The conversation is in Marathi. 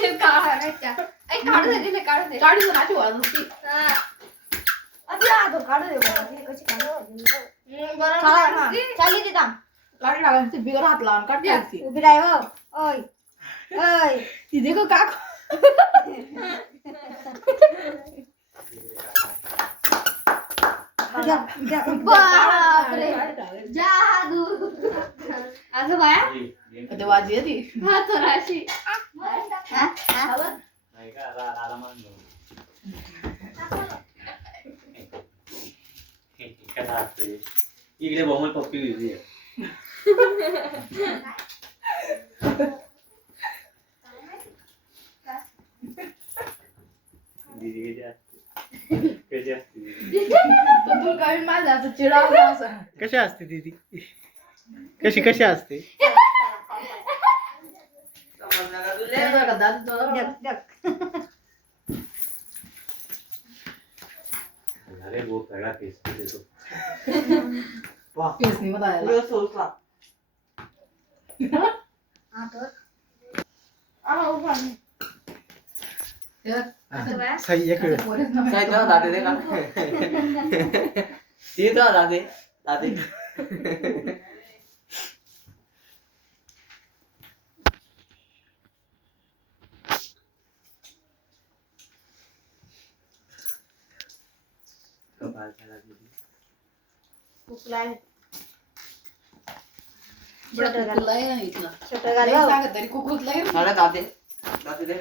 ते काढायच्या ऐ काढू दे तिला काढू दे काढी पण अशी वाजती आता काढू दे बाबा ती कशी काढू बरोबर चालली ती थांब काढी लागायची बिगर हात लावून काढते उभी राह हो ओय ओय ती देखो का बापरे जादू असं बाया ते वाजी येते हा तर अशी इकडे बहुमत पप्पी दिली दीदी कशी असते पण तू काही माझ्या असं चिडावला असं कशी असते दीदी कशी असते अरे वो सगळा टेस्टी देतो केस नाही मला सही एक काय तो दादे दे का ते तो दादे कपाल चला दीदी तुला नाही इथलं छोटं घाल सांगत तरी कुकूत लय मला दादे दे